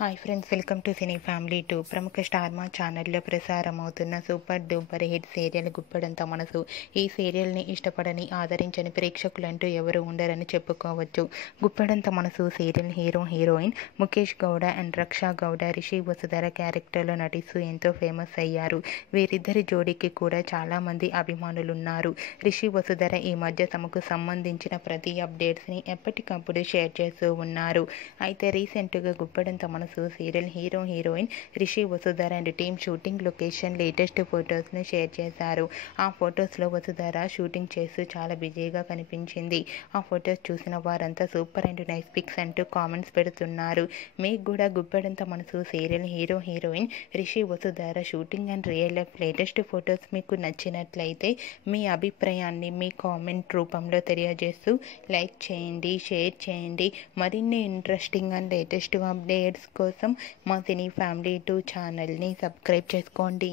Hi friends, welcome to cine family 2. ప్రముఖ star Maa ఛానల్లో ప్రసారమవుతున్న super duper hit serial Guppedantha Manasu. ఈ సీరియల్ని ఇష్టపడని, ఆదరించని ప్రేక్షకులంటూ ఎవరు ఉండరని చెప్పుకోవచ్చు. Guppedantha Manasu serial heroine Mukesh Gowda and Raksha Gowda Rishi Vasudhara క్యారెక్టర్లో నటిస్తూ ఎంతో ఫేమస్ అయ్యారు. వీరిద్దరి జోడీకి కూడా చాలామంది అభిమానులున్నారు. రిషి వసుధర ఈ మధ్య తమకు సంబంధించిన ప్రతి అప్డేట్స్ని ఎప్పటికప్పుడు షేర్ చేస్తూ ఉన్నారు. అయితే రీసెంట్గా Guppedantha Manasu serial heroine Rishi Vasudhara and team shooting location latest ఫొటోస్ను షేర్ చేశారు. ఆ ఫొటోస్లో వసుధర షూటింగ్ చేస్తూ చాలా బిజీగా కనిపించింది. ఆ ఫొటోస్ చూసిన వారంతా సూపర్ అండ్ నైస్ పిక్స్ అంటూ కామెంట్స్ పెడుతున్నారు. మీకు కూడా Guppedantha Manasu serial heroine Rishi Vasudhara shooting and real life latest photos మీకు నచ్చినట్లయితే మీ అభిప్రాయాన్ని మీ కామెంట్ రూపంలో తెలియజేస్తూ లైక్ చేయండి, షేర్ చేయండి. మరిన్ని ఇంట్రెస్టింగ్ అండ్ లేటెస్ట్ అప్డేట్స్ కోసం మా సినీ ఫ్యామిలీ 2 ఛానల్ని సబ్స్క్రైబ్ చేసుకోండి.